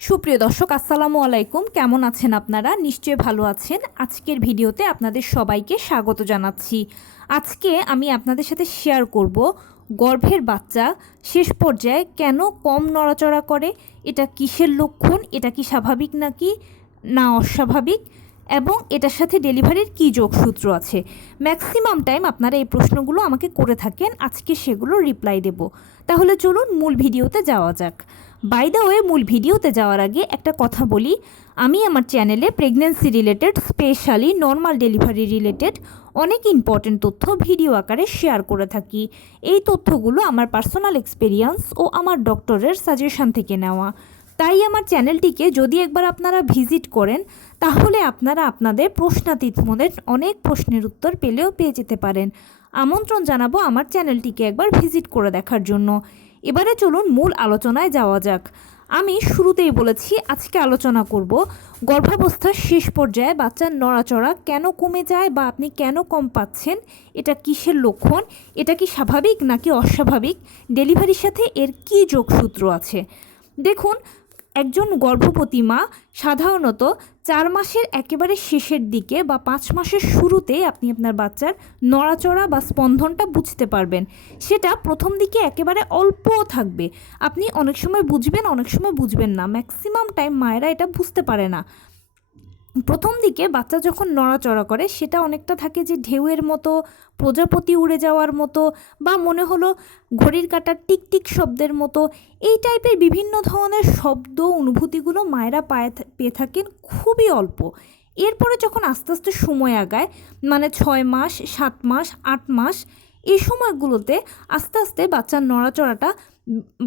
সুপ্রিয় দর্শক, আসসালামু আলাইকুম। কেমন আছেন আপনারা? নিশ্চয়ই ভালো আছেন। আজকের ভিডিওতে আপনাদের সবাইকে স্বাগত জানাচ্ছি। আজকে আমি আপনাদের সাথে শেয়ার করব গর্ভের বাচ্চা শেষ পর্যায়ে কেন কম নড়াচড়া করে, এটা কিসের লক্ষণ, এটা কি স্বাভাবিক নাকি না অস্বাভাবিক, এবং এটার সাথে ডেলিভারির কী যোগসূত্র আছে। ম্যাক্সিমাম টাইম আপনারা এই প্রশ্নগুলো আমাকে করে থাকেন, আজকে সেগুলো রিপ্লাই দেব। তাহলে চলুন মূল ভিডিওতে যাওয়া যাক। বাই দ্য ওয়ে, মূল ভিডিওতে যাওয়ার আগে একটা কথা বলি, আমি আমার চ্যানেলে pregnancy related, specially normal delivery related অনেক ইম্পর্টেন্ট তথ্য ভিডিও আকারে শেয়ার করে থাকি। এই তথ্যগুলো আমার পার্সোনাল এক্সপেরিয়েন্স ও আমার ডক্টরের সাজেশন থেকে নেওয়া। তাই আমার চ্যানেলটিকে যদি একবার আপনারা ভিজিট করেন, তাহলে আপনারা আপনাদের প্রশ্নাতীত মনের অনেক প্রশ্নের উত্তর পেয়ে যেতে পারেন। আমন্ত্রণ জানাবো আমার চ্যানেলটিকে একবার ভিজিট করে দেখার জন্য। এবারে চলুন মূল আলোচনায় যাওয়া যাক। আমি শুরুতেই বলেছি আজকে আলোচনা করব গর্ভাবস্থার শেষ পর্যায়ে বাচ্চার নড়াচড়া কেন কমে যায় বা আপনি কেন কম পাচ্ছেন, এটা কিসের লক্ষণ, এটা কি স্বাভাবিক নাকি অস্বাভাবিক, ডেলিভারির সাথে এর কী যোগসূত্র আছে। দেখুন, একজন গর্ভবতী মা সাধারণত 4 মাসের একেবারে শেষের দিকে বা 5 মাসের শুরুতে আপনি আপনার বাচ্চার নড়াচড়া বা স্পন্দনটা বুঝতে পারবেন। সেটা প্রথম দিকে একেবারে অল্পও থাকবে, আপনি অনেক সময় বুঝবেন, অনেক সময় বুঝবেন না। ম্যাক্সিমাম টাইম মায়েরা এটা বুঝতে পারে না। প্রথম দিকে বাচ্চা যখন নড়াচড়া করে সেটা অনেকটা থাকে যে ঢেউয়ের মতো, প্রজাপতি উড়ে যাওয়ার মতো, বা মনে হলো ঘড়ির কাঁটার টিকটিক শব্দের মতো। এই টাইপের বিভিন্ন ধরনের শব্দ অনুভূতিগুলো মায়েরা পেয়ে থাকেন খুবই অল্প। এরপরে যখন আস্তে আস্তে সময় আগায়, মানে 6 মাস, 7 মাস, 8 মাস, এই সময়গুলোতে আস্তে আস্তে বাচ্চার নড়াচড়াটা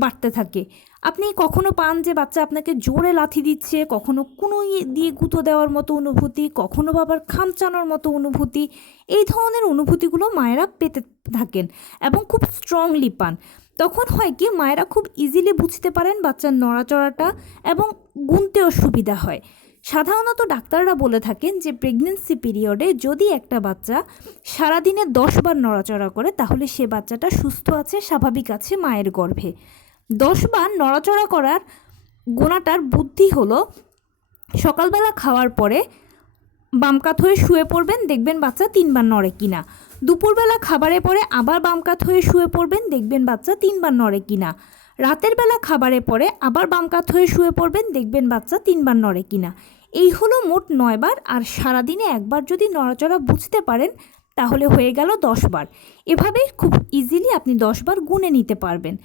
বাড়তে থাকে। আপনি কখনো পান যে বাচ্চা আপনাকে জোরে লাথি দিচ্ছে, কখনো কোনো দিয়ে গুঁতো দেওয়ার মতো অনুভূতি, কখনো বাবার খামচানোর মতো অনুভূতি। এই ধরনের অনুভূতিগুলো মায়েরা পেতে থাকেন এবং খুব স্ট্রংলি পান। তখন হয় কি, মায়েরা খুব ইজিলি বুঝতে পারেন বাচ্চার নড়াচড়াটা এবং গুনতেও সুবিধা হয়। সাধারণত ডাক্তাররা বলে থাকেন যে প্রেগনেন্সি পিরিয়ডে যদি একটা বাচ্চা সারাদিনে 10 বার নড়াচড়া করে, তাহলে সে বাচ্চাটা সুস্থ আছে, স্বাভাবিক আছে মায়ের গর্ভে। 10 বার নড়াচড়া করার গোনাটার বুদ্ধি হলো, সকালবেলা খাওয়ার পরে বাম কাত হয়ে শুয়ে পড়বেন, দেখবেন বাচ্চা 3 বার নড়ে কিনা। দুপুরবেলা খাবারের পরে আবার বাম কাত হয়ে শুয়ে পড়বেন, দেখবেন বাচ্চা 3 বার নড়ে কিনা। রাতের বেলা খাবারের পরে আবার বাম কাত হয়ে শুয়ে পড়বেন, দেখবেন বাচ্চা 3 বার নড়ে কিনা। এই হলো মোট 9 বার। আর সারাদিনে একবার যদি নড়াচড়া বুঝতে পারেন, তাহলে হয়ে গেল 10 বার। এভাবেই খুব ইজিলি আপনি 10 বার গুনে নিতে পারবেন।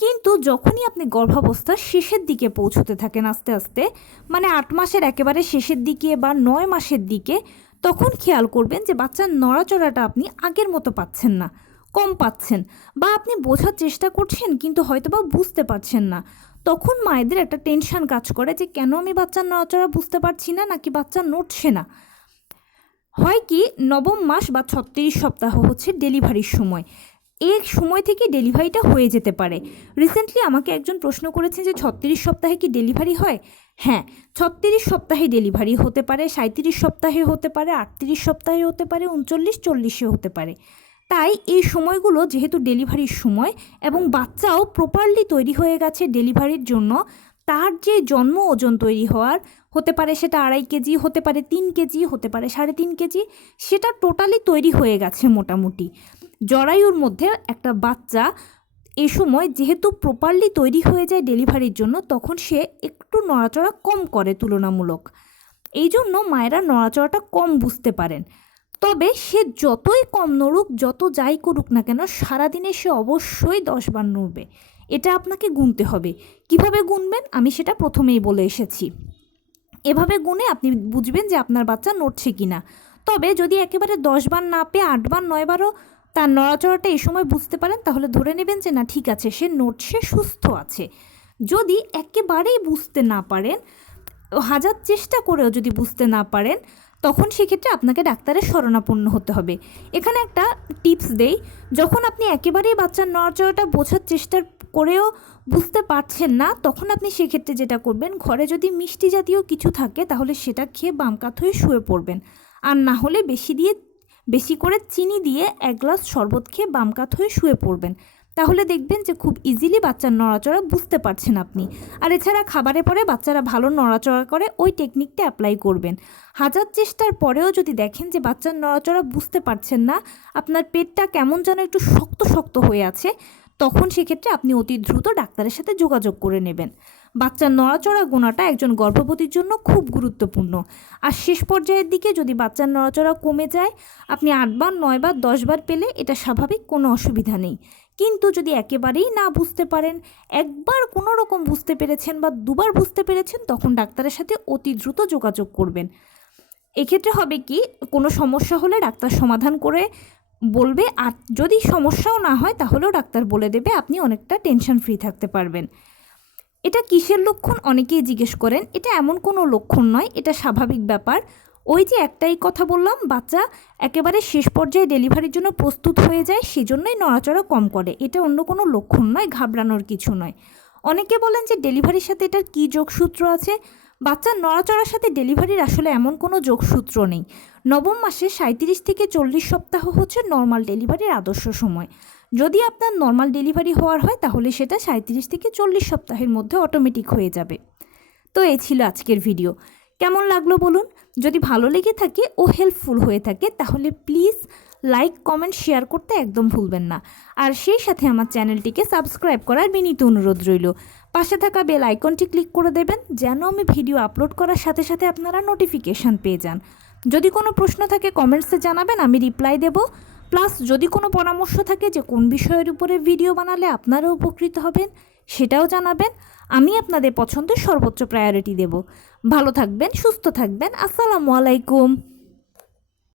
কিন্তু যখনই আপনি গর্ভাবস্থার শেষের দিকে পৌঁছতে থাকেন আস্তে আস্তে, মানে 8 মাসের একেবারে শেষের দিকে বা 9 মাসের দিকে, তখন খেয়াল করবেন যে বাচ্চার নড়াচড়াটা আপনি আগের মতো পাচ্ছেন না, কম পাচ্ছেন, বা আপনি বোঝার চেষ্টা করছেন কিন্তু হয়তো বা বুঝতে পারছেন না। তখন মায়েদের একটা টেনশন কাজ করে যে কেন আমি বাচ্চার নড়াচড়া বুঝতে পারছি না, নাকি বাচ্চা নড়ছে না। হয় কি, 9ম মাস বা 36 সপ্তাহ হচ্ছে ডেলিভারির সময়। এই সময় থেকে ডেলিভারিটা হয়ে যেতে পারে। রিসেন্টলি আমাকে একজন প্রশ্ন করেছেন যে 36 সপ্তাহে কি ডেলিভারি হয়? হ্যাঁ, 36 সপ্তাহে ডেলিভারি হতে পারে, 37 সপ্তাহে হতে পারে, 38 সপ্তাহে হতে পারে, 39-40-এ হতে পারে। তাই এই সময়গুলো যেহেতু ডেলিভারির সময় এবং বাচ্চাও প্রপারলি তৈরি হয়ে গেছে ডেলিভারির জন্য, তার যে জন্ম ওজন তৈরি হওয়ার হতে পারে, সেটা 2.5 কেজি, হতে পারে 3 কেজি, হতে পারে 3.5 কেজি, সেটা টোটালি তৈরি হয়ে গেছে মোটামুটি। জরায়ুর মধ্যে একটা বাচ্চা এই সময় যেহেতু প্রপারলি তৈরি হয়ে যায় ডেলিভারির জন্য, তখন সে একটু নড়াচড়া কম করে তুলনামূলক। এই জন্য মায়েরা নড়াচড়াটা কম বুঝতে পারেন। তবে সে যতই কম নড়ুক, যত যাই করুক না কেন, সারাদিনে সে অবশ্যই 10 বার নড়বে। এটা আপনাকে গুনতে হবে। কিভাবে গুনবেন আমি সেটা প্রথমেই বলে এসেছি। এভাবে গুনে আপনি বুঝবেন যে আপনার বাচ্চা নড়ছে কিনা। তবে যদি একেবারে 10 বার না পেয়ে 8 বার 9 বারও তার নড়াচড়াটা এই সময় বুঝতে পারেন, তাহলে ধরে নেবেন যে না, ঠিক আছে, সে নড়ছে, সুস্থ আছে। যদি একেবারেই বুঝতে না পারেন, হাজার চেষ্টা করেও যদি বুঝতে না পারেন, তখন সেক্ষেত্রে আপনাকে ডাক্তারের শরণাপন্ন হতে হবে। এখানে একটা টিপস দেই, যখন আপনি একেবারেই বাচ্চার নড়াচড়াটা বোঝার চেষ্টা করেও বুঝতে পারছেন না, তখন আপনি সেক্ষেত্রে যেটা করবেন, ঘরে যদি মিষ্টি জাতীয় কিছু থাকে তাহলে সেটা খেয়ে বাম কাত হয়ে শুয়ে পড়বেন। আর না হলে বেশি করে চিনি দিয়ে 1 গ্লাস শরবত খেয়ে বাম কাত হয়ে শুয়ে পড়বেন। তাহলে দেখবেন যে খুব ইজিলি বাচ্চার নড়াচড়া বুঝতে পারছেন আপনি। আর এছাড়া খাবারের পরে বাচ্চারা ভালো নড়াচড়া করে ওই টেকনিকটা অ্যাপ্লাই করবেন। হাজার চেষ্টার পরেও যদি দেখেন যে বাচ্চার নড়াচড়া বুঝতে পারছেন না, আপনার পেটটা কেমন যেন একটু শক্ত শক্ত হয়ে আছে, তখন সেক্ষেত্রে আপনি অতি দ্রুত ডাক্তারের সাথে যোগাযোগ করে নেবেন। বাচ্চার নড়াচড়া গোনাটা একজন গর্ভবতীর জন্য খুব গুরুত্বপূর্ণ। আর শেষ পর্যায়ের দিকে যদি বাচ্চার নড়াচড়া কমে যায়, আপনি 8 বার 9 বার 10 বার পেলে এটা স্বাভাবিক, কোনো অসুবিধা নেই। কিন্তু যদি একেবারেই না বুঝতে পারেন, একবার কোনো রকম বুঝতে পেরেছেন বা দুবার বুঝতে পেরেছেন, তখন ডাক্তারের সাথে অতি দ্রুত যোগাযোগ করবেন। এক্ষেত্রে হবে কি, কোনো সমস্যা হলে ডাক্তার সমাধান করে বলবে, আর যদি সমস্যাও না হয় তাহলেও ডাক্তার বলে দেবে, আপনি অনেকটা টেনশন ফ্রি থাকতে পারবেন। এটা কিসের লক্ষণ অনেকেই জিজ্ঞেস করেন। এটা এমন কোনো লক্ষণ নয়, এটা স্বাভাবিক ব্যাপার। ওই যে একটাই কথা বললাম, বাচ্চা একেবারে শেষ পর্যায়ে ডেলিভারির জন্য প্রস্তুত হয়ে যায়, সেজন্যই নড়াচড়া কম করে। এটা অন্য কোনো লক্ষণ নয়, ঘাবড়ানোর কিছু নয়। অনেকে বলেন যে ডেলিভারির সাথে এটার কী যোগসূত্র আছে। বাচ্চার নড়াচড়ার সাথে ডেলিভারির আসলে এমন কোনো যোগসূত্র নেই। নবম মাসে 37 থেকে 40 সপ্তাহ হচ্ছে নর্মাল ডেলিভারির আদর্শ সময়। যদি আপনার নর্মাল ডেলিভারি হওয়ার হয় তাহলে সেটা 37 থেকে 40 সপ্তাহের মধ্যে অটোমেটিক হয়ে যাবে। তো এই ছিল আজকের ভিডিও। কেমন লাগলো বলুন? যদি ভালো লেগে থাকে ও হেল্পফুল হয়ে থাকে তাহলে প্লিজ লাইক কমেন্ট শেয়ার করতে একদম ভুলবেন না। আর সেই সাথে আমার চ্যানেলটিকে সাবস্ক্রাইব করার বিনীত অনুরোধ রইল। পাশে থাকা বেল আইকনটি ক্লিক করে দেবেন যেন আমি ভিডিও আপলোড করার সাথে সাথে আপনারা নোটিফিকেশান পেয়ে যান। যদি কোনো প্রশ্ন থাকে কমেন্টসে জানাবেন, আমি রিপ্লাই দেব। প্লাস যদি কোনো পরামর্শ থাকে যে কোন বিষয়ের উপরে ভিডিও বানালে আপনারাও উপকৃত হবেন, সেটাও জানাবেন। আমি আপনাদের পছন্দের সর্বোচ্চ প্রায়োরিটি দেব। ভালো থাকবেন, সুস্থ থাকবেন। আসসালামু আলাইকুম।